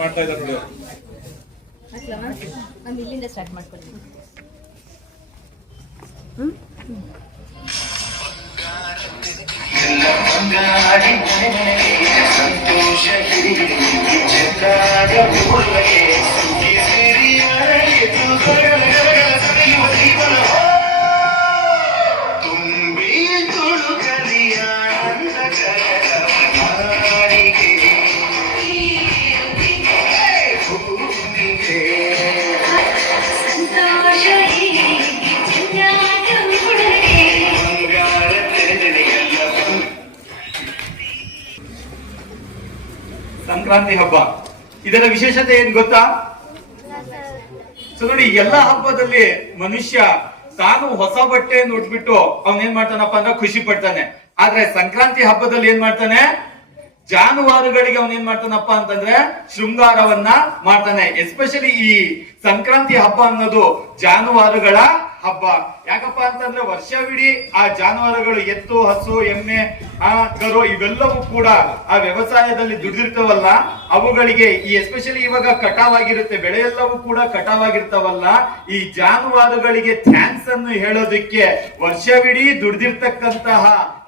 ಮಾಡ್ತಾ ಇದ್ದಾರೆ ನೋಡಿ. ನಾನು ಇಲ್ಲಿಂದ ಸ್ಟಾರ್ಟ್ ಮಾಡ್ಕೊಳ್ತೀನಿ. ಸಂತೋಷ ಸಂಕ್ರಾಂತಿ ಹಬ್ಬ, ಇದರ ವಿಶೇಷತೆ ಏನ್ ಗೊತ್ತಾ? ಸೊ ನೋಡಿ, ಎಲ್ಲಾ ಹಬ್ಬದಲ್ಲಿ ಮನುಷ್ಯ ತಾನು ಹೊಸ ಬಟ್ಟೆಯನ್ನು ಉಟ್ಬಿಟ್ಟು ಅವನೇನ್ ಮಾಡ್ತಾನಪ್ಪ ಅಂದ್ರೆ ಖುಷಿ ಪಡ್ತಾನೆ. ಆದ್ರೆ ಸಂಕ್ರಾಂತಿ ಹಬ್ಬದಲ್ಲಿ ಏನ್ ಮಾಡ್ತಾನೆ? ಜಾನುವಾರುಗಳಿಗೆ ಅವನೇನ್ ಮಾಡ್ತಾನಪ್ಪ ಅಂತಂದ್ರೆ ಶೃಂಗಾರವನ್ನ ಮಾಡ್ತಾನೆ. ಎಸ್ಪೆಷಲಿ ಈ ಸಂಕ್ರಾಂತಿ ಹಬ್ಬ ಅನ್ನೋದು ಜಾನುವಾರುಗಳ ಹಬ್ಬ. ಯಾಕಪ್ಪ ಅಂತಂದ್ರೆ ವರ್ಷವಿಡೀ ಆ ಜಾನುವಾರುಗಳು, ಎತ್ತು, ಹಸು, ಎಮ್ಮೆ, ಕರು ಇವೆಲ್ಲವೂ ಕೂಡ ಆ ವ್ಯವಸಾಯದಲ್ಲಿ ದುಡಿದಿರ್ತವಲ್ಲ, ಅವುಗಳಿಗೆ ಈ ಎಸ್ಪೆಷಲಿ ಇವಾಗ ಕಟಾವಾಗಿರುತ್ತೆ, ಬೆಳೆ ಎಲ್ಲವೂ ಕೂಡ ಕಟಾವಾಗಿರ್ತಾವಲ್ಲ, ಈ ಜಾನುವಾರುಗಳಿಗೆ ಥ್ಯಾಂಕ್ಸ್ ಅನ್ನು ಹೇಳೋದಕ್ಕೆ, ವರ್ಷವಿಡೀ ದುಡಿದಿರ್ತಕ್ಕಂತಹ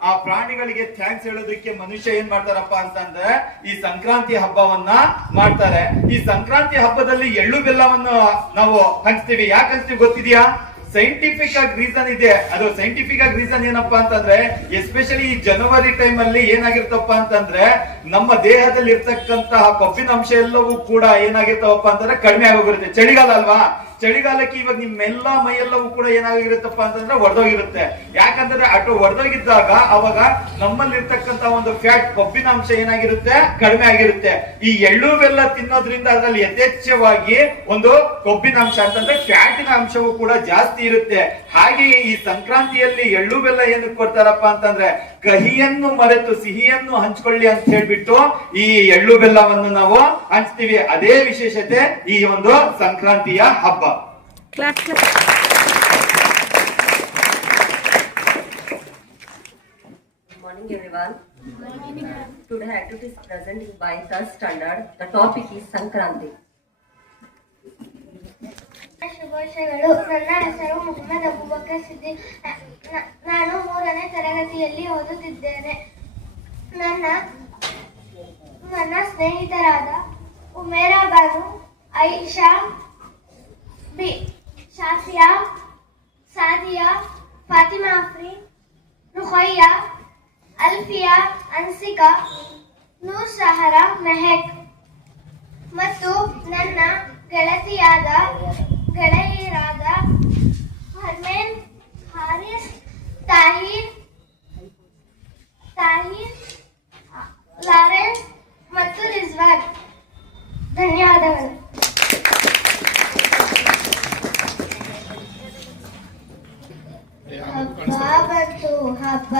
ಆ ಪ್ರಾಣಿಗಳಿಗೆ ಥ್ಯಾಂಕ್ಸ್ ಹೇಳೋದಕ್ಕೆ ಮನುಷ್ಯ ಏನ್ ಮಾಡ್ತಾರಪ್ಪ ಅಂತಂದ್ರೆ ಈ ಸಂಕ್ರಾಂತಿ ಹಬ್ಬವನ್ನ ಮಾಡ್ತಾರೆ. ಈ ಸಂಕ್ರಾಂತಿ ಹಬ್ಬದಲ್ಲಿ ಎಳ್ಳು ಬೆಲ್ಲವನ್ನು ನಾವು ಹಂಚ್ತೀವಿ. ಯಾಕೆ ಹಂಚ್ತೀವಿ ಗೊತ್ತಿದ್ಯಾ? ಸೈಂಟಿಫಿಕ್ ಆಗಿ ರೀಸನ್ ಇದೆ. ಅದು ಸೈಂಟಿಫಿಕ್ ಆಗಿ ರೀಸನ್ ಏನಪ್ಪಾ ಅಂತಂದ್ರೆ, ಎಸ್ಪೆಷಲಿ ಈ ಜನವರಿ ಟೈಮ್ ಅಲ್ಲಿ ಏನಾಗಿರ್ತಪ್ಪ ಅಂತಂದ್ರೆ ನಮ್ಮ ದೇಹದಲ್ಲಿ ಇರ್ತಕ್ಕಂತಹ ಕೊಬ್ಬಿನ ಅಂಶ ಎಲ್ಲವೂ ಕೂಡ ಏನಾಗಿರ್ತಾವಪ್ಪ ಅಂತಂದ್ರೆ ಕಡಿಮೆ ಆಗೋಗಿರುತ್ತೆ. ಚಳಿಗಾಲ ಅಲ್ವಾ? ಚಳಿಗಾಲಕ್ಕೆ ಇವಾಗ ನಿಮ್ಮೆಲ್ಲಾ ಮೈಯೆಲ್ಲವೂ ಕೂಡ ಏನಾಗಿರುತ್ತಪ್ಪ ಅಂತಂದ್ರೆ ಒಡೆದೋಗಿರುತ್ತೆ. ಯಾಕಂದ್ರೆ ಅటు ಒಡೆದೋಗಿದ್ದಾಗ ಅವಾಗ ನಮ್ಮಲ್ಲಿರ್ತಕ್ಕಂತ ಒಂದು ಫ್ಯಾಟ್, ಕೊಬ್ಬಿನ ಅಂಶ ಏನಾಗಿರುತ್ತೆ? ಕಡಿಮೆ ಆಗಿರುತ್ತೆ. ಈ ಎಳ್ಳು ಬೆಲ್ಲ ತಿನ್ನೋದ್ರಿಂದ ಅದರಲ್ಲಿ ಯಥೇಚ್ಛವಾಗಿ ಒಂದು ಕೊಬ್ಬಿನ ಅಂಶ ಅಂತಂದ್ರೆ ಫ್ಯಾಟಿನ ಅಂಶವೂ ಕೂಡ ಜಾಸ್ತಿ ಇರುತ್ತೆ. ಹಾಗೆಯೇ ಈ ಸಂಕ್ರಾಂತಿಯಲ್ಲಿ ಎಳ್ಳು ಬೆಲ್ಲ ಏನಕ್ಕೆ ಕೊಡ್ತಾರಪ್ಪ ಅಂತಂದ್ರೆ ಕಹಿಯನ್ನು ಮರೆತು ಸಿಹಿಯನ್ನು ಹಂಚ್ಕೊಳ್ಳಿ ಅಂತ ಹೇಳ್ಬಿಟ್ಟು ಈ ಎಳ್ಳು ಬೆಲ್ಲವನ್ನು ನಾವು ಹಂಚ್ತೀವಿ. ಅದೇ ವಿಶೇಷತೆ ಈ ಒಂದು ಸಂಕ್ರಾಂತಿಯ ಹಬ್ಬ. Clap, clap. Good morning, everyone. Today activity is presented by third standard. The topic is Sankranti. ಶುಭಾಶಯಗಳು. ನನ್ನ ಹೆಸರು ಮೊಹಮ್ಮದ್ ಅಬೂಬಕರ್ ಸಿದ್ದಿಕ್. ನಾನು 3ನೇ ತರಗತಿಯಲ್ಲಿ ಓದುತ್ತಿದ್ದೇನೆ. ನನ್ನ ಸ್ನೇಹಿತರಾದ ಉಮೇರಾ ಬಾನು, ಐಷಾ, ಶಾಫಿಯಾ, ಸಾದಿಯಾ, ಫಾತಿಮಾ ಅಫ್ರೀನ್, ರುಖಯ್ಯಾ, ಅಲ್ಫಿಯಾ, ಅನ್ಸಿಕಾ, ನೂರ್ ಸಹರಾ, ಮೆಹಕ್ ಮತ್ತು ನನ್ನ ಗೆಳೆಯರಾದ ಹರ್ಮೇನ್, ಹಾರಿಸ್, ತಾಹಿರ್, ಲಾರೆನ್ಸ್ ಮತ್ತು ರಿಜ್ವಾನ್. ಧನ್ಯವಾದಗಳು. ಹಬ್ಬ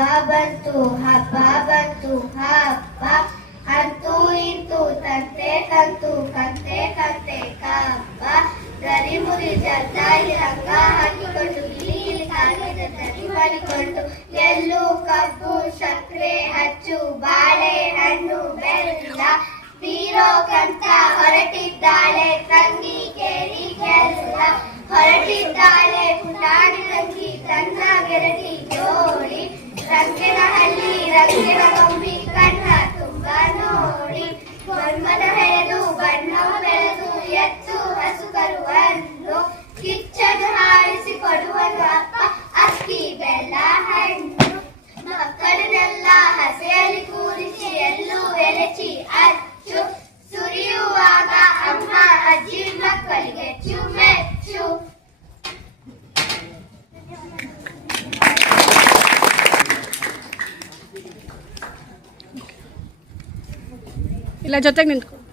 ಅಂತೂ ಇಂತೂ ತಂತೆ ಕಂತು ಕಂತೆ ಕಬ್ಬ ಗರಿಮುರಿ ಜಲ್ದಾಗಿ ರಂಗ ಹಾಕಿಕೊಂಡು ಇಲ್ಲಿ ಕಾಲಿದ ತರಿ ಮಾಡಿಕೊಂಡು ಎಳ್ಳು, ಕಬ್ಬು, ಸಕ್ಕರೆ, ಹಚ್ಚು, ಬಾಳೆ ಹಣ್ಣು, ಬೆಲ್ಲ ಬೀರೋಕಂತ ಹೊರಟಿದ್ದಾಳೆ ತಂಗಿ ಕೇರಿಗೆಲ್ಲ. ಹೊರಟಿದ್ದಾಳೆ ಪುಟಾಣಿ ತಂಗಿ ತನ್ನ ಗೆಳತಿ ಜೋಡಿ. ರಂಗಿನಹಳ್ಳಿ ರಂಗಿನ ಗೊಂಬಿ ಕಣ್ಣ ತುಂಬ ನೋಡಿ. ಮನ್ಮದ ಹೆಳೆದು ಬಣ್ಣವ ಬೆಳೆದು ಎತ್ತು ಹಸು ಕರುವನ್ನು ಕಿಚ್ಚನು ಹಾರಿಸಿ ಕೊಡುವನು ಅಪ್ಪ ಅಕ್ಕಿ ಬೆಲ್ಲ ಹಣ್ಣು. ಮಕ್ಕಳನ್ನೆಲ್ಲ ಹಸೆಯಲ್ಲಿ ಕೂರಿಸಿ ಎಳ್ಳು ಎಲೆಚಿ ಅಚ್ಚು ಸುರಿಯುವಾಗ ಅಮ್ಮ ಅಜ್ಜಿ ಮಕ್ಕಳಿಗೆ ಚುಮೆಚ್ಚು. ಇಲ್ಲ ಜೊತೆಗೆ ನಿಂತ್ಕೊ.